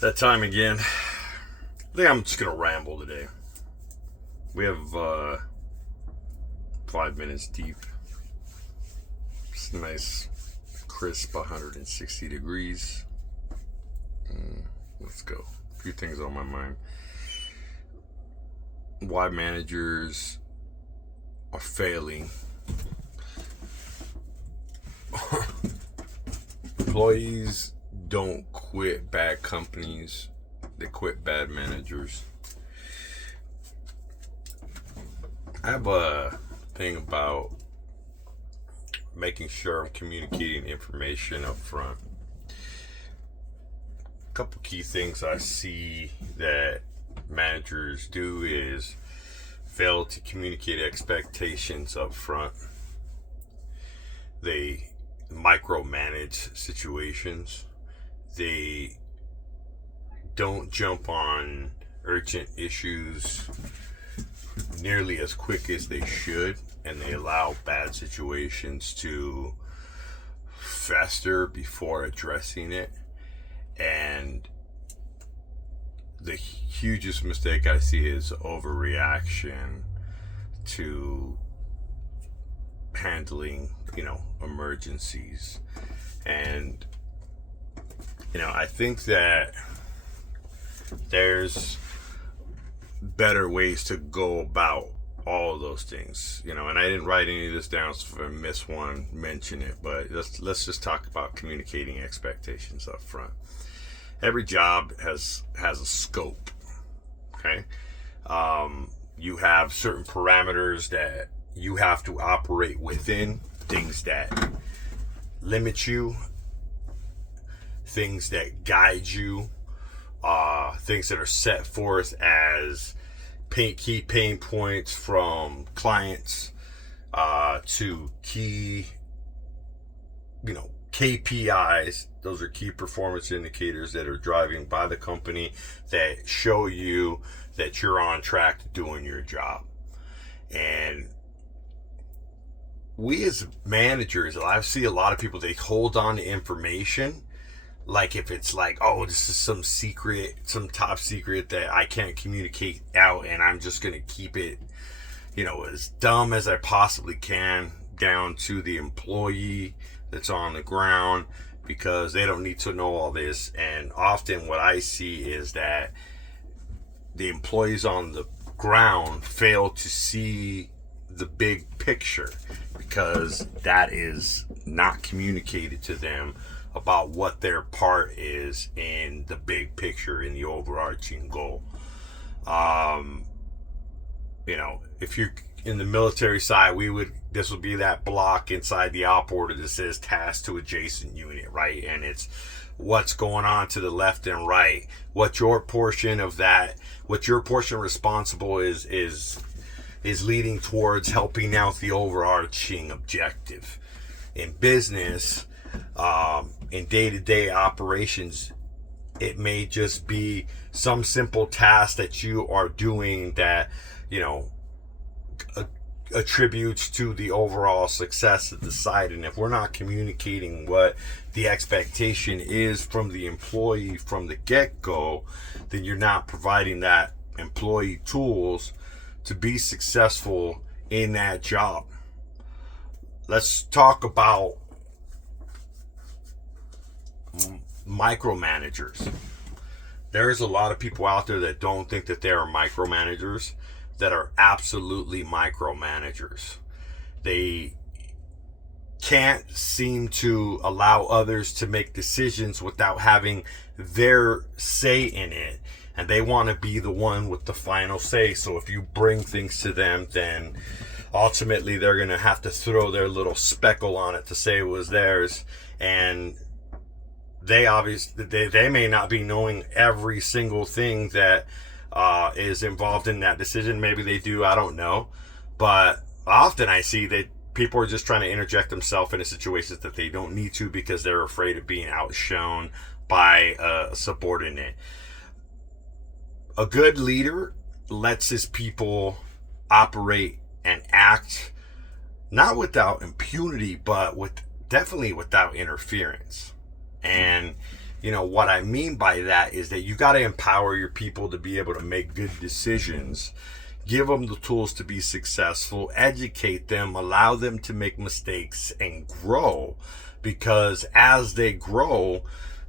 That time again. I think I'm just gonna ramble today. We have 5 minutes deep. It's nice, crisp 160 degrees. Let's go. A few things on my mind. Why managers are failing. Employees don't quit bad companies, they quit bad managers. I have a thing about making sure I'm communicating information up front. A couple key things I see that managers do is fail to communicate expectations up front. They micromanage situations. They don't jump on urgent issues nearly as quick as they should, and they allow bad situations to fester before addressing it. And the hugest mistake I see is overreaction to handling, emergencies. And I think that there's better ways to go about all of those things, and I didn't write any of this down, so if I miss one, mention it. But let's just talk about communicating expectations up front. Every job has a scope. Okay, you have certain parameters that you have to operate within, things that limit you, things that guide you, things that are set forth as key pain points from clients, to key, KPIs. Those are key performance indicators that are driving by the company that show you that you're on track to doing your job. And we as managers, I see a lot of people, they hold on to information like if it's like, oh, this is some secret, some top secret that I can't communicate out, and I'm just going to keep it, as dumb as I possibly can down to the employee that's on the ground, because they don't need to know all this. And often what I see is that the employees on the ground fail to see the big picture, because that is not communicated to them about what their part is in the big picture, in the overarching goal. If you're in the military side, this would be that block inside the op order that says task to adjacent unit, right? And it's what's going on to the left and right, what your portion responsible is leading towards helping out the overarching objective. In business, in day-to-day operations, it may just be some simple task that you are doing that attributes to the overall success of the site. And if we're not communicating what the expectation is from the employee from the get-go, then you're not providing that employee tools to be successful in that job. Let's talk about micromanagers. There's a lot of people out there that don't think that they are micromanagers, that are absolutely micromanagers. They can't seem to allow others to make decisions without having their say in it, and they want to be the one with the final say. So if you bring things to them, then ultimately they're going to have to throw their little speckle on it to say it was theirs. And they may not be knowing every single thing that is involved in that decision. Maybe they do, I don't know. But often I see that people are just trying to interject themselves into situations that they don't need to, because they're afraid of being outshone by a subordinate. A good leader lets his people operate and act not without impunity, but definitely without interference. And What I mean by that is that you got to empower your people to be able to make good decisions, give them the tools to be successful, educate them, allow them to make mistakes and grow, because as they grow,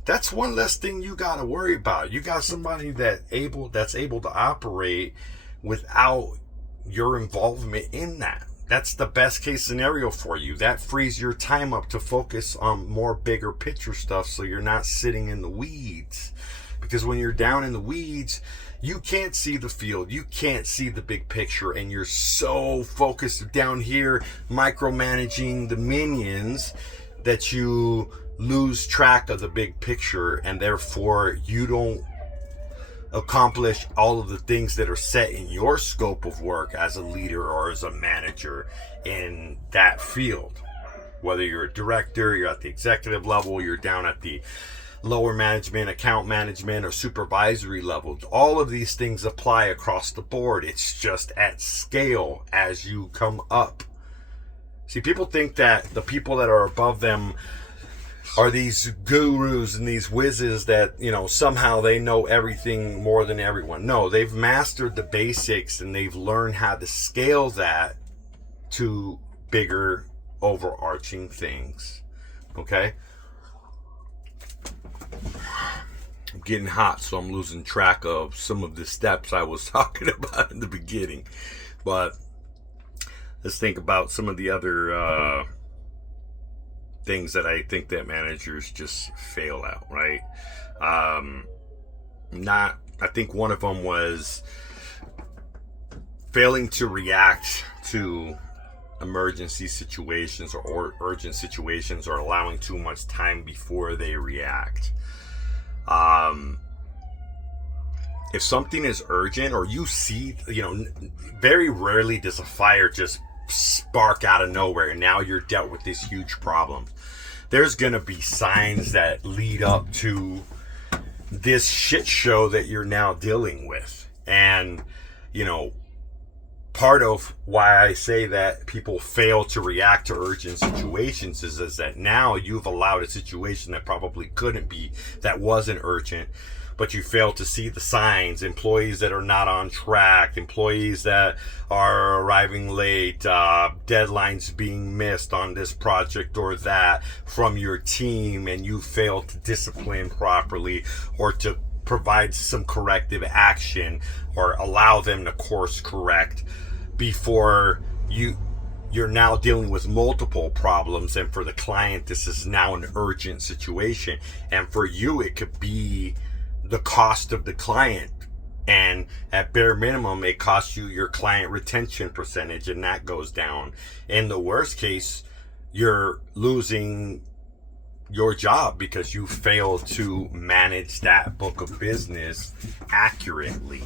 that's one less thing you got to worry about. You got somebody that's able to operate without your involvement in that. That's the best case scenario for you. That frees your time up to focus on more bigger picture stuff, so you're not sitting in the weeds. Because when you're down in the weeds, you can't see the field, you can't see the big picture, and you're so focused down here micromanaging the minions that you lose track of the big picture, and therefore you don't accomplish all of the things that are set in your scope of work as a leader or as a manager in that field. Whether you're a director, you're at the executive level, you're down at the lower management, account management, or supervisory level, all of these things apply across the board. It's just at scale as you come up. See, people think that the people that are above them are these gurus and these whizzes that, somehow they know everything more than everyone. No, they've mastered the basics and they've learned how to scale that to bigger, overarching things. Okay? I'm getting hot, so I'm losing track of some of the steps I was talking about in the beginning. But let's think about some of the other things that I think that managers just fail at, right? I think one of them was failing to react to emergency situations or urgent situations, or allowing too much time before they react. If something is urgent, or you see, very rarely does a fire just spark out of nowhere and now you're dealt with this huge problem. There's gonna be signs that lead up to this shit show that you're now dealing with. And part of why I say that people fail to react to urgent situations is that now you've allowed a situation that probably couldn't be, that wasn't urgent, but you fail to see the signs. Employees that are not on track, employees that are arriving late, deadlines being missed on this project or that from your team, and you fail to discipline properly or to provide some corrective action or allow them to course correct before you're now dealing with multiple problems. And for the client, this is now an urgent situation, and for you it could be the cost of the client, and at bare minimum it costs you your client retention percentage, and that goes down. In the worst case, you're losing your job because you failed to manage that book of business accurately.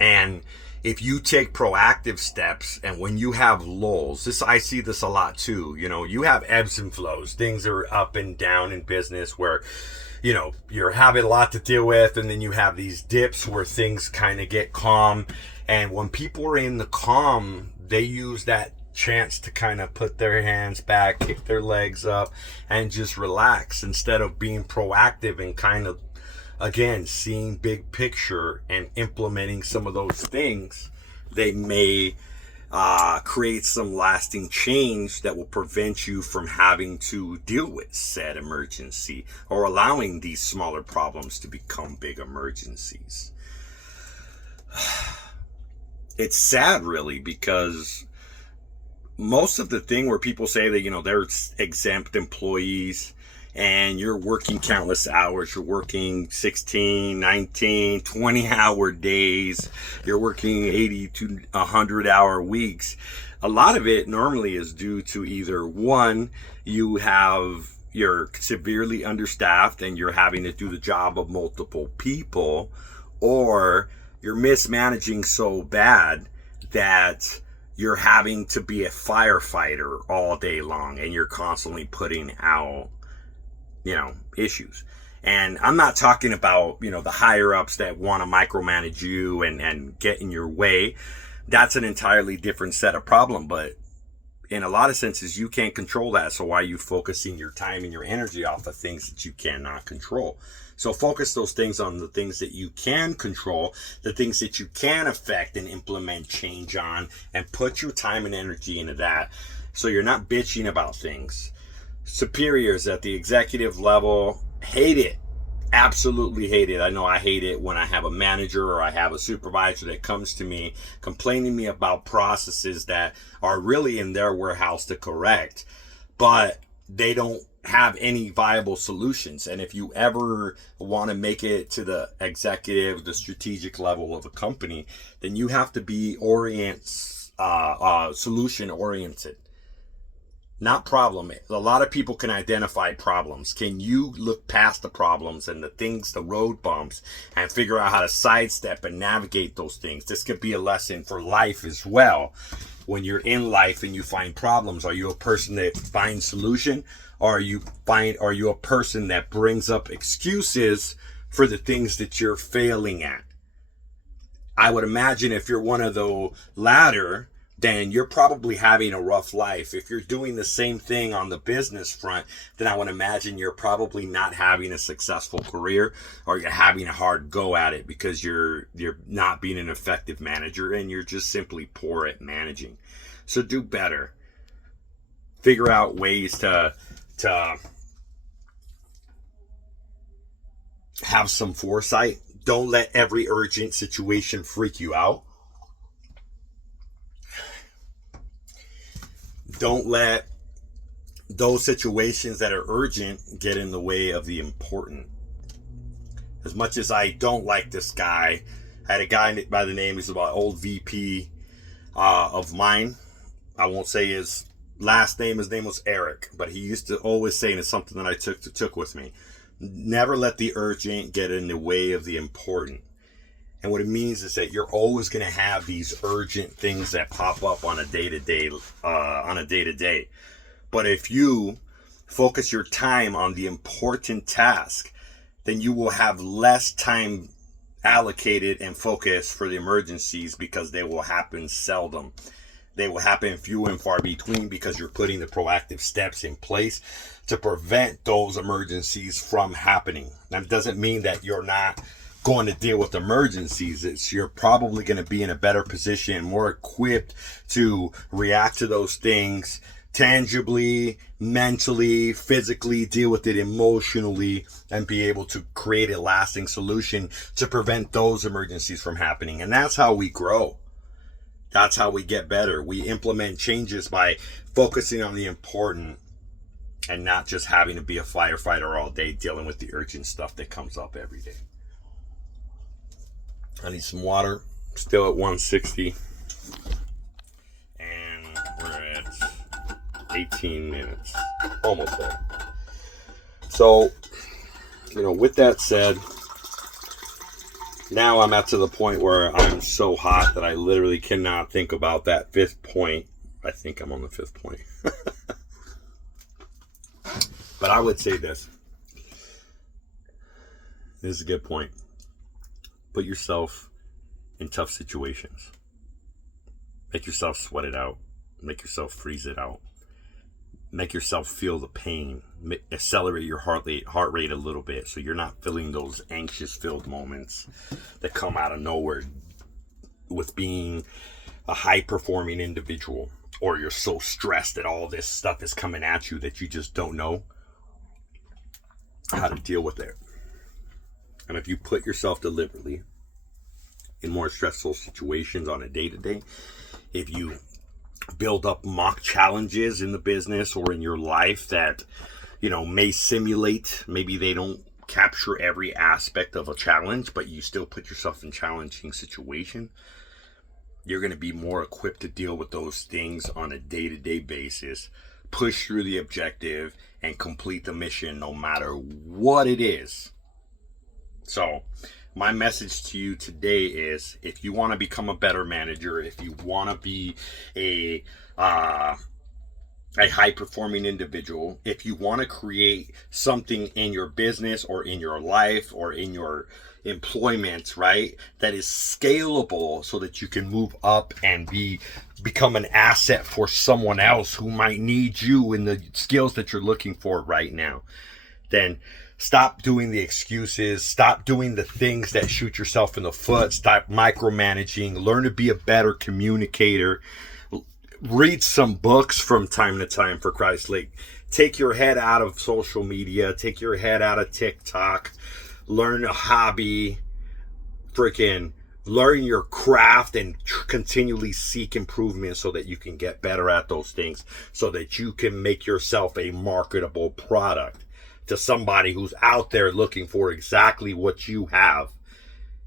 And if you take proactive steps, and when you have lulls, I see this a lot too, you have ebbs and flows. Things are up and down in business where, you're having a lot to deal with, and then you have these dips where things kind of get calm. And when people are in the calm, they use that chance to kind of put their hands back, kick their legs up, and just relax instead of being proactive and kind of, again, seeing big picture and implementing some of those things. They may create some lasting change that will prevent you from having to deal with said emergency, or allowing these smaller problems to become big emergencies. It's sad, really, because most of the thing where people say that, they're exempt employees, and you're working countless hours, you're working 16, 19, 20 hour days, you're working 80 to 100 hour weeks. A lot of it normally is due to either one, you're severely understaffed and you're having to do the job of multiple people, or you're mismanaging so bad that you're having to be a firefighter all day long and you're constantly putting out issues. And I'm not talking about, the higher ups that want to micromanage you and get in your way. That's an entirely different set of problem. But in a lot of senses, you can't control that. So why are you focusing your time and your energy off of things that you cannot control? So focus those things on the things that you can control, the things that you can affect and implement change on, and put your time and energy into that. So you're not bitching about things. Superiors at the executive level hate it. Absolutely hate it. I know I hate it when I have a manager or I have a supervisor that comes to me complaining to me about processes that are really in their warehouse to correct, but they don't have any viable solutions. And if you ever want to make it to the executive, the strategic level of a company, then you have to be solution oriented. Not problem. A lot of people can identify problems. Can you look past the problems and the things, the road bumps, and figure out how to sidestep and navigate those things? This could be a lesson for life as well. When you're in life and you find problems, are you a person that finds solution, or are you a person that brings up excuses for the things that you're failing at? I would imagine if you're one of the latter, then you're probably having a rough life. If you're doing the same thing on the business front, then I would imagine you're probably not having a successful career, or you're having a hard go at it because you're not being an effective manager and you're just simply poor at managing. So do better. Figure out ways to have some foresight. Don't let every urgent situation freak you out. Don't let those situations that are urgent get in the way of the important. As much as I don't like this guy, I had a guy by the name, he's about old VP of mine. I won't say his last name. His name was Eric, but he used to always say, and it's something that I took with me, never let the urgent get in the way of the important. And what it means is that you're always going to have these urgent things that pop up on a day-to-day. But if you focus your time on the important task, then you will have less time allocated and focused for the emergencies, because they will happen seldom. They will happen few and far between, because you're putting the proactive steps in place to prevent those emergencies from happening. That doesn't mean that you're not going to deal with emergencies. You're probably going to be in a better position, more equipped to react to those things tangibly, mentally, physically, deal with it emotionally, and be able to create a lasting solution to prevent those emergencies from happening. And that's how we grow. That's how we get better. We implement changes by focusing on the important and not just having to be a firefighter all day dealing with the urgent stuff that comes up every day. I need some water. Still at 160. And we're at 18 minutes. Almost there. So, with that said, now I'm at to the point where I'm so hot that I literally cannot think about that fifth point. I think I'm on the fifth point. But I would say this. This is a good point. Put yourself in tough situations. Make yourself sweat it out. Make yourself freeze it out. Make yourself feel the pain. Accelerate your heart rate a little bit, so you're not feeling those anxious-filled moments that come out of nowhere with being a high-performing individual, or you're so stressed that all this stuff is coming at you that you just don't know how to deal with it. And if you put yourself deliberately in more stressful situations on a day-to-day, if you build up mock challenges in the business or in your life that, may simulate, maybe they don't capture every aspect of a challenge, but you still put yourself in challenging situation, you're going to be more equipped to deal with those things on a day-to-day basis, push through the objective, and complete the mission no matter what it is. So my message to you today is, if you want to become a better manager, if you want to be a a high performing individual, if you want to create something in your business or in your life or in your employment, right, that is scalable so that you can move up and become an asset for someone else who might need you in the skills that you're looking for right now, then stop doing the excuses. Stop doing the things that shoot yourself in the foot. Stop micromanaging. Learn to be a better communicator. Read some books from time to time, for Christ's sake. Take your head out of social media. Take your head out of TikTok. Learn a hobby. Freaking learn your craft and continually seek improvement so that you can get better at those things, so that you can make yourself a marketable product to somebody who's out there looking for exactly what you have.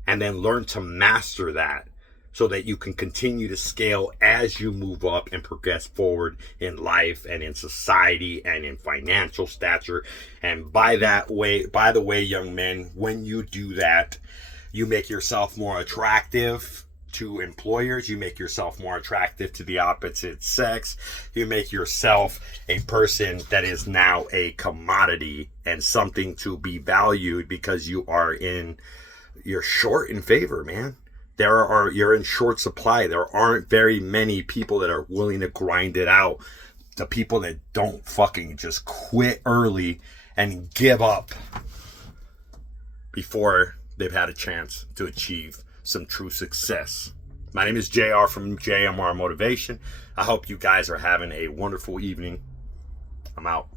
And then learn to master that, so that you can continue to scale as you move up and progress forward in life and in society and in financial stature. And by the way, young men, when you do that, you make yourself more attractive to employers. You make yourself more attractive to the opposite sex. You make yourself a person that is now a commodity and something to be valued, because you're short in favor, man. You're in short supply. There aren't very many people that are willing to grind it out. The people that don't fucking just quit early and give up before they've had a chance to achieve some true success. My name is JR from JMR Motivation. I hope you guys are having a wonderful evening. I'm out.